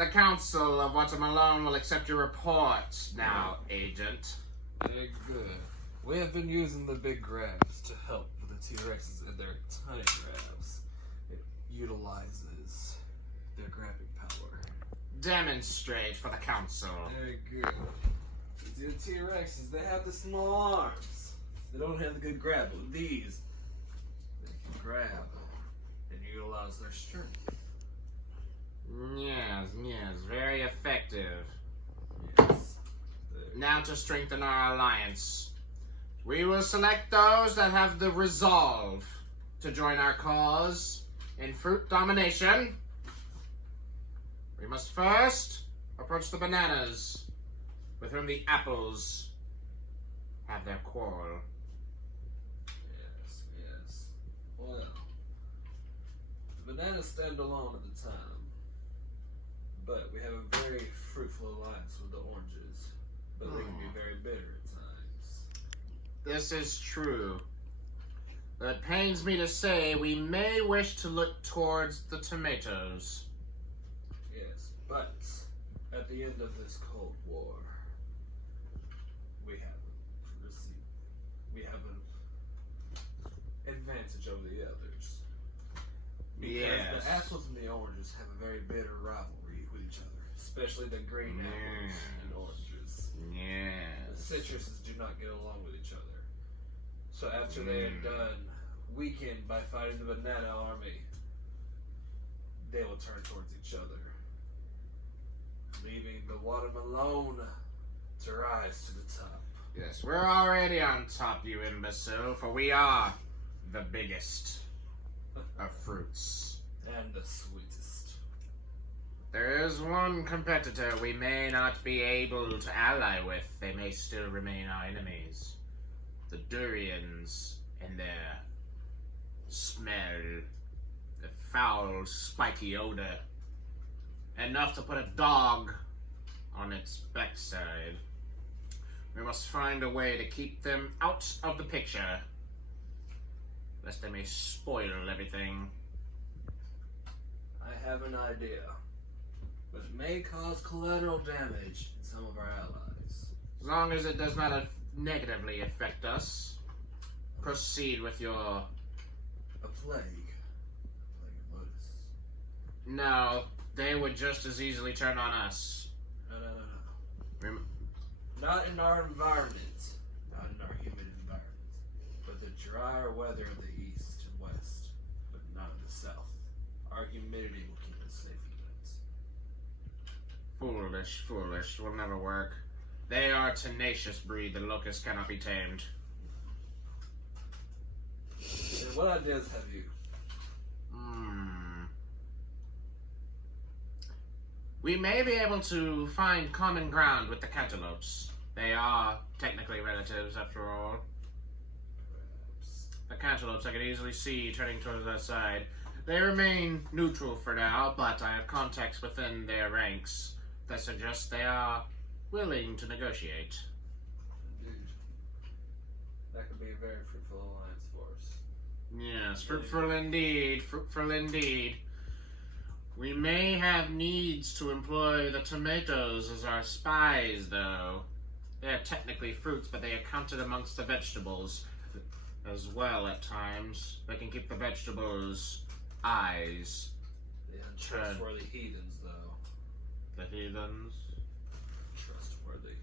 The Council of Watermelon will accept your report now, Agent. Very good. We have been using the big grabs to help with the T-Rexes and their tiny grabs. It utilizes their grabbing power. Demonstrate for the Council. Very good. The T-Rexes, they have the small arms. They don't have the good grab, but these, they can grab and utilize their strength. Yes, very effective. Yes. Now to strengthen our alliance. We will select those that have the resolve to join our cause in fruit domination. We must first approach the bananas, with whom the apples have their quarrel. Yes. Well, the bananas stand alone at the time, but we have a very fruitful alliance with the oranges, but they can be very bitter at times. This is true. It pains me to say we may wish to look towards the tomatoes. Yes, but at the end of this Cold War, we have an advantage over the others. Because the apples and the oranges have a very bitter rivalry with each other, especially the green apples and oranges. Yes. The citruses do not get along with each other. So after they are done weakened by fighting the banana army, they will turn towards each other, leaving the watermelon to rise to the top. Yes, we're already on top, you imbecile, for we are the biggest of fruits. And the sweetest. There is one competitor we may not be able to ally with. They may still remain our enemies. The durians and their smell, the foul, spiky odor. Enough to put a dog on its backside. We must find a way to keep them out of the picture, lest they may spoil everything. I have an idea, but it may cause collateral damage in some of our allies. As long as it does not negatively affect us, proceed with your... A plague. A plague of lotus. No, they would just as easily turn on us. No. Not in our environment. Not in our humid environment. But the drier weather of the east and west. But not in the south. Our humidity will keep us safe from it. Foolish. Will never work. They are a tenacious breed. The locust cannot be tamed. And what ideas have you? We may be able to find common ground with the cantaloupes. They are technically relatives, after all. Perhaps. The cantaloupes I could easily see turning towards our side. They remain neutral for now, but I have contacts within their ranks that suggest they are willing to negotiate. Indeed. That could be a very fruitful alliance for us. Yes, fruitful indeed. We may have needs to employ the tomatoes as our spies, though. They are technically fruits, but they are counted amongst the vegetables as well at times. They can keep the vegetables' eyes. The untrustworthy heathens, though. The heathens? Trustworthy.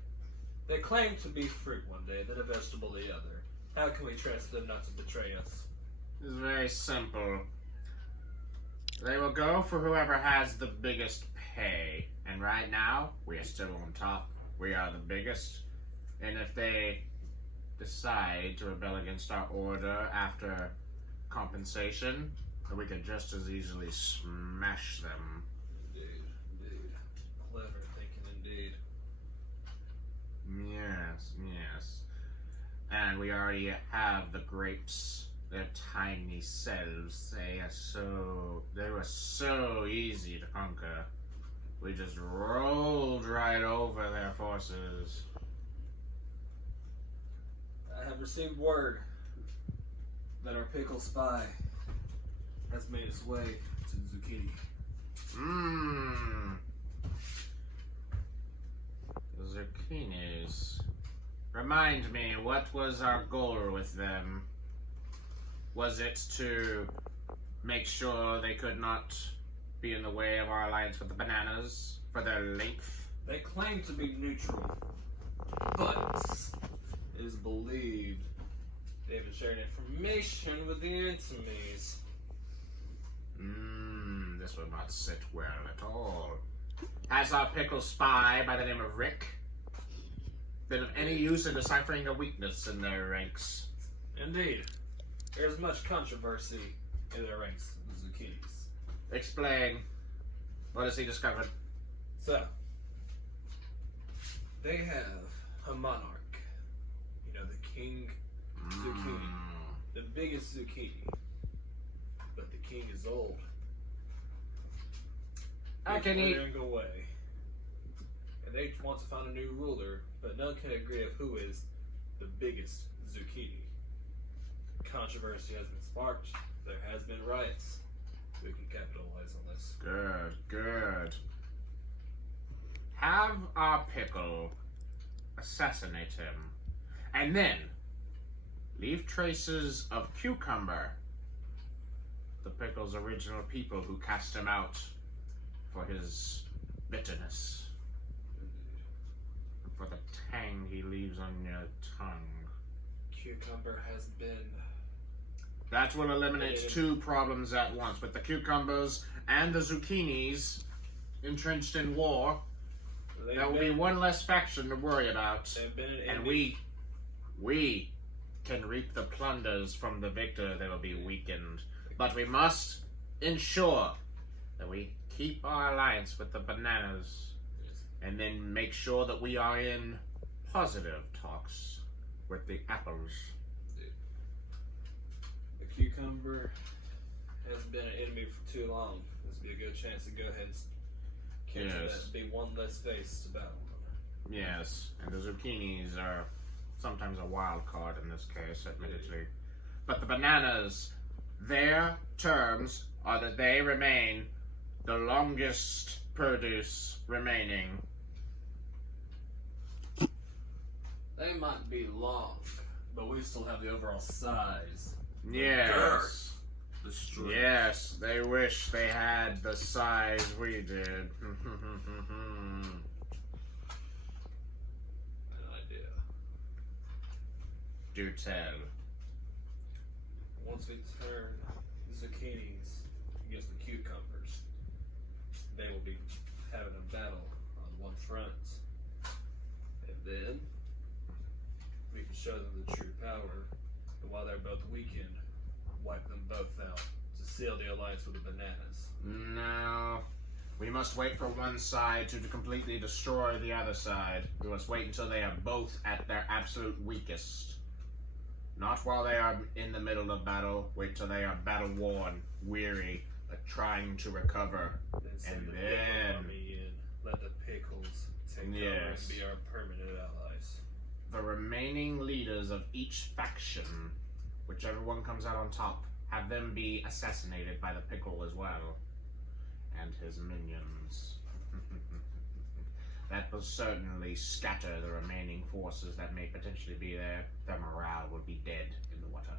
They claim to be fruit one day, then a vegetable the other. How can we trust them not to betray us? It's very simple. They will go for whoever has the biggest pay. And right now, we are still on top. We are the biggest. And if they decide to rebel against our order after compensation, then we could just as easily smash them. Indeed. Clever thinking indeed. Yes. And we already have the grapes. Their tiny selves. They were so easy to conquer. We just rolled right over their forces. I have received word that our pickle spy has made its way to the zucchini. zucchinis. Remind me, what was our goal with them? Was it to make sure they could not be in the way of our alliance with the bananas for their length? They claim to be neutral, but it is believed they have been sharing information with the enemies. This will not sit well at all. Has our pickle spy by the name of Rick been of any use in deciphering a weakness in their ranks? Indeed. There is much controversy in their ranks of the zucchinis. Explain. What has he discovered? So, they have a monarch. You know, the king zucchini. The biggest zucchini. But the king is old. I can eat. Away. And they want to find a new ruler, but none can agree of who is the biggest zucchini. Controversy has been sparked. There has been riots. We can capitalize on this. Good, good. Have our pickle assassinate him, and then leave traces of Cucumber, the pickle's original people who cast him out for his bitterness, and for the tang he leaves on your tongue. Cucumber has been... That will eliminate two problems at once. With the cucumbers and the zucchinis entrenched in war, there will be one less faction to worry about. And we can reap the plunders from the victor that will be weakened. But we must ensure that we keep our alliance with the bananas, and then make sure that we are in positive talks with the apples. The cucumber has been an enemy for too long. This would be a good chance to go ahead and cancel that. Be one less face to battle. Yes, and the zucchinis are sometimes a wild card in this case, admittedly. But the bananas, their terms are that they remain the longest produce remaining. They might be long, but we still have the overall size. Yes. The strength. Yes, they wish they had the size we did. An idea. Do tell. Once we turn the zucchinis against the cucumbers, they will be having a battle on one front. And then we can show them the true power. And while they're both weakened, wipe them both out to seal the alliance with the bananas. No. We must wait for one side to completely destroy the other side. We must wait until they are both at their absolute weakest. Not while they are in the middle of battle. Wait till they are battle-worn, weary, trying to recover. And then army in. Let the pickles take over and be our permanent allies. The remaining leaders of each faction, whichever one comes out on top, have them be assassinated by the pickle as well. And his minions. That will certainly scatter the remaining forces that may potentially be there. Their morale will be dead in the water.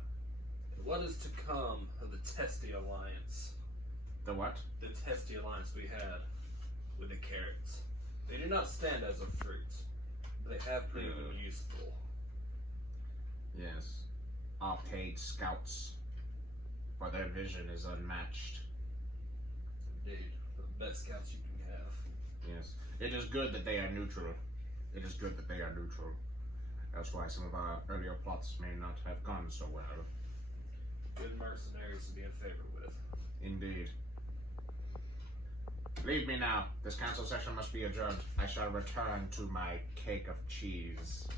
What is to come of the testy alliance? The what? The testy alliance we had with the carrots. They do not stand as a fruit, but they have proven useful. Yes. Arcade scouts. For their vision is unmatched. Indeed. The best scouts you can have. Yes. It is good that they are neutral. It is good that they are neutral. That's why some of our earlier plots may not have gone so well. Good mercenaries to be in favor with. Indeed. Leave me now. This council session must be adjourned. I shall return to my cake of cheese.